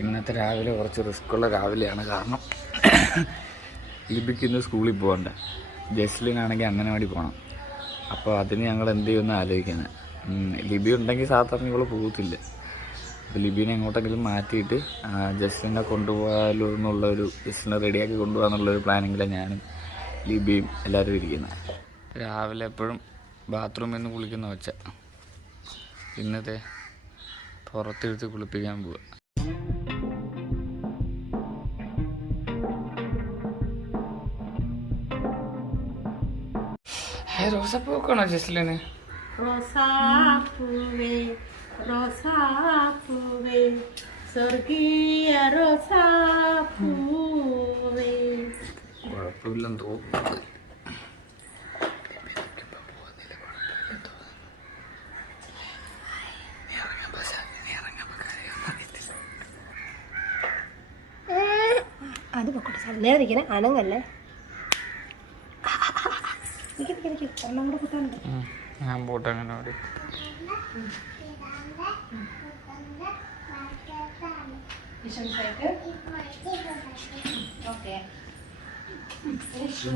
ഇന്നത്തെ രാവിലെ കുറച്ച് റിസ്ക്കുള്ള രാവിലെയാണ്. കാരണം ലിബിക്ക് ഇന്ന് സ്കൂളിൽ പോകണ്ട, ജസ്ലിനാണെങ്കിൽ അംഗനവാടി പോകണം. അപ്പോൾ അതിന് ഞങ്ങൾ എന്ത് ചെയ്യുമെന്ന് ആലോചിക്കുന്നത്. ലിബി ഉണ്ടെങ്കിൽ സാധാരണ ഇവൾ പോകത്തില്ല. അപ്പോൾ ലിബിനെ എങ്ങോട്ടെങ്കിലും മാറ്റിയിട്ട് ജസ്ലിനെ കൊണ്ടുപോകാമല്ലോ എന്നുള്ളൊരു, ജസ്ലിനെ റെഡിയാക്കി കൊണ്ടുപോകാമെന്നുള്ളൊരു പ്ലാനിങ്ങിലാണ് ഞാനും ലിബിയും എല്ലാവരും ഇരിക്കുന്നത്. രാവിലെ എപ്പോഴും ബാത്റൂമിൽ നിന്ന് കുളിക്കുന്ന വെച്ച ഇന്നത്തെ പുറത്തെടുത്ത് കുളിപ്പിക്കാൻ പോവുക. റോസാപ്പൂക്കാണോ ജസ്ലിന്? റോസാപ്പൂവേ റോസാപ്പൂവേ സ്വർഗീയ റോസാപ്പൂവേ. കുഴപ്പമില്ലെന്ന് തോന്നുന്നത്. അത് പൊക്കോട്ടെ, നേരെ നിൽക്കണേ, അണങ്ങല്ലേ. ഞാൻ പോട്ടെ അങ്ങനെ ഓടി.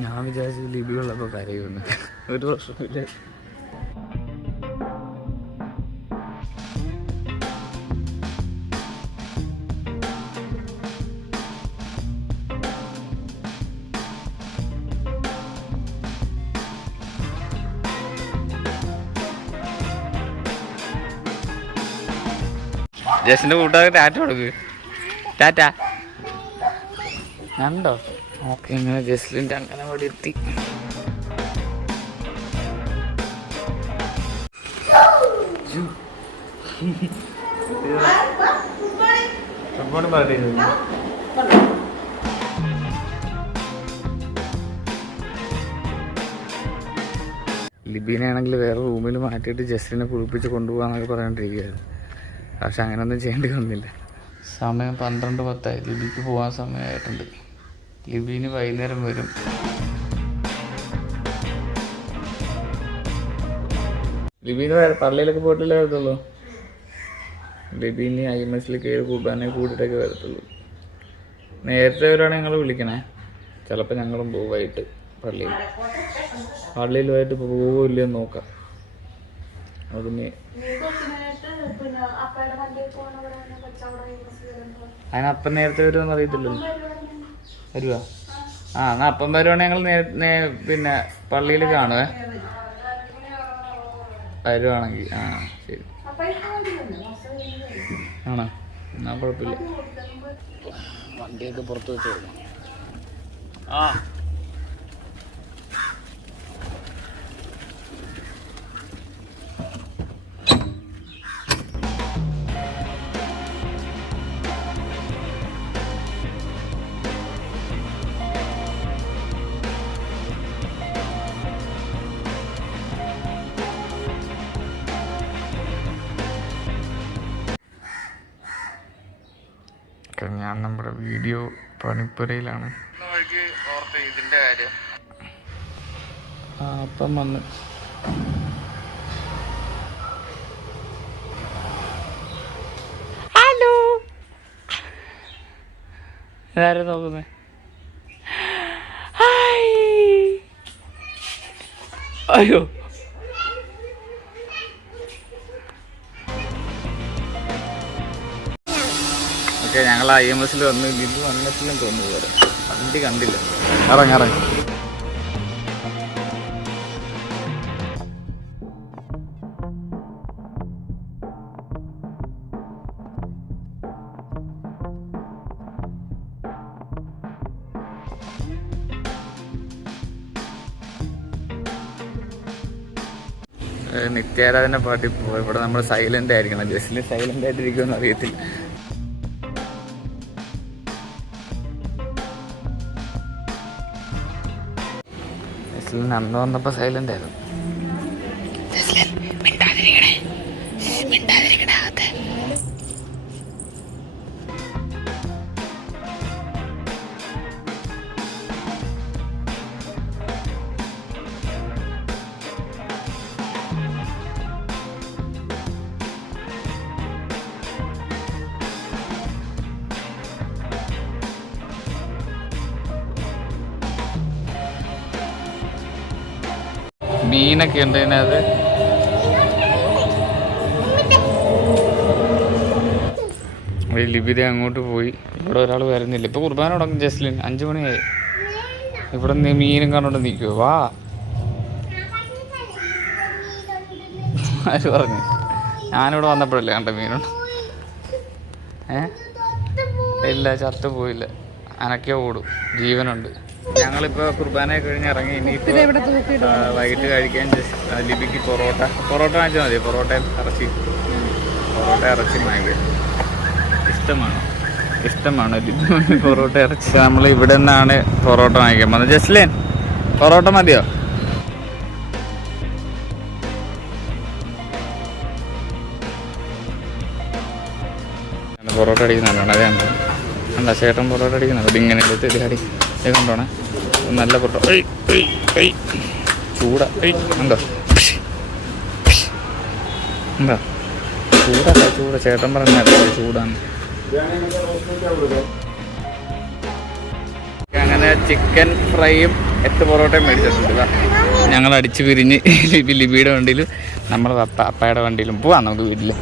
ഞാൻ വിചാരിച്ചു ലിബി ഉള്ളപ്പോൾ കരയുന്നു. ഒരു വർഷമില്ല. ജസ്റ്റിൻ്റെ കൂട്ടുകാർക്ക് ടാറ്റ കൊടുക്ക്. ടാറ്റ ഞാനുണ്ടോ? ഓക്കെ, ഇങ്ങനെ ജസ്ലിൻ്റെ അംഗനവാടി എത്തി. ലിബീനെ ആണെങ്കിൽ വേറെ റൂമിൽ മാറ്റിയിട്ട് ജസ്റ്റിനെ കുളിപ്പിച്ച് കൊണ്ടുപോകാന്നൊക്കെ പറഞ്ഞിട്ടിരിക്കുകയായിരുന്നു. പക്ഷെ അങ്ങനെയൊന്നും ചെയ്യേണ്ടി വന്നില്ല. സമയം 12:10. ലിബിക്ക് പോകാൻ സമയമായിട്ടുണ്ട്. ലിബിന് വൈകുന്നേരം വരും. ലിബിന് പള്ളിയിലൊക്കെ പോയിട്ടല്ലേ വരത്തുള്ളൂ. ലിബിന് IMS കയറി കൂട്ടാനെ കൂട്ടിയിട്ടൊക്കെ വരത്തുള്ളൂ. നേരത്തെ വരുവാണെങ്കിൽ ഞങ്ങൾ വിളിക്കണേ. ചിലപ്പോൾ ഞങ്ങളും പോവായിട്ട് പള്ളിയിലുമായിട്ട് പോവില്ലെന്ന് നോക്കാം. അതിന് അതിനപ്പം നേരത്തെ വരുമെന്ന് അറിയത്തില്ലല്ലോ. വരുവാ? എന്നാൽ അപ്പം വരുവാണെങ്കിൽ ഞങ്ങൾ പിന്നെ പള്ളിയിൽ കാണുവേ. വരുവാണെങ്കിൽ ശരി. ആണോ? എന്നാ കുഴപ്പമില്ല. വണ്ടിയൊക്കെ പുറത്ത് വെച്ച് കൊടുക്കണം. ഞാൻ നമ്മുടെ വീഡിയോ പണിപ്പുരയിലാണ്. ഇതിന്റെ കാര്യം അപ്പം വന്ന് ഹലോ ഇതാരും നോക്കുന്നേ. അയ്യോ ഞങ്ങൾ IMS വന്ന് ഇത് വന്നിട്ടില്ലെന്ന് തോന്നുന്നു. പോലെ വണ്ടി കണ്ടില്ല. ഇറങ്ങി നിത്യാരാധന പാട്ടിൽ പോയി. ഇവിടെ നമ്മൾ സൈലന്റ് ആയിരിക്കണം. ജസ്റ്റിൽ സൈലന്റ് ആയിട്ടിരിക്കുമെന്ന് അറിയത്തില്ല. അന്ന് വന്നപ്പോൾ സൈലന്റ് ആയിരുന്നു. മീനൊക്കെ ഉണ്ട് ഇതിനകത്ത്. ലിബിത അങ്ങോട്ട് പോയി. ഇവിടെ ഒരാൾ വരുന്നില്ല. ഇപ്പോൾ കുർബാന തുടങ്ങും ജസ്ലിൻ. 5 മണിയായി. ഇവിടെ നീ മീനും കണ്ടോണ്ട് നിൽക്കുമോ? വാ. ആര് പറഞ്ഞു? ഞാനിവിടെ വന്നപ്പോഴല്ലേ കണ്ട മീനുണ്ട്. ഇല്ല, ചത്തു പോയില്ല. അനക്കേ ഓടും, ജീവനുണ്ട്. ഞങ്ങളിപ്പോൾ കുർബാനയൊക്കെ കഴിഞ്ഞ് ഇറങ്ങി. ഇനിയിപ്പോൾ വൈകിട്ട് കഴിക്കാൻ ലിബിക്ക് പൊറോട്ട വാങ്ങിച്ചാൽ മതി. പൊറോട്ട ഇറച്ചി വാങ്ങിക്കുക. ഇഷ്ടമാണോ ലിബി പൊറോട്ട ഇറച്ചി? നമ്മൾ ഇവിടെ നിന്നാണ് പൊറോട്ട വാങ്ങിക്കാൻ പോകുന്നത്. ജസ്ലിൻ, പൊറോട്ട മതിയോ? പൊറോട്ട അടിക്കുന്നുണ്ട്. അതേ അല്ല, ചേട്ടൻ പൊറോട്ട അടിക്കുന്നുണ്ട്. ഇതിങ്ങനെ എടുത്ത് ഇതാടി കണ്ടോണേ. നല്ല പൊറോട്ട. ചൂടാ ഉണ്ടോ? എന്താ ചൂട? ചേട്ടൻ പറഞ്ഞ ചൂടാണ്. അങ്ങനെ ചിക്കൻ ഫ്രൈയും 8 പൊറോട്ടയും മേടിച്ചിട്ടുണ്ട്. ഞങ്ങൾ അടിച്ചു പിരിഞ്ഞ് ലിബിയുടെ വണ്ടിയിലും നമ്മൾ അപ്പയുടെ വണ്ടിയിലും പോവാം നമുക്ക് വീട്ടിൽ.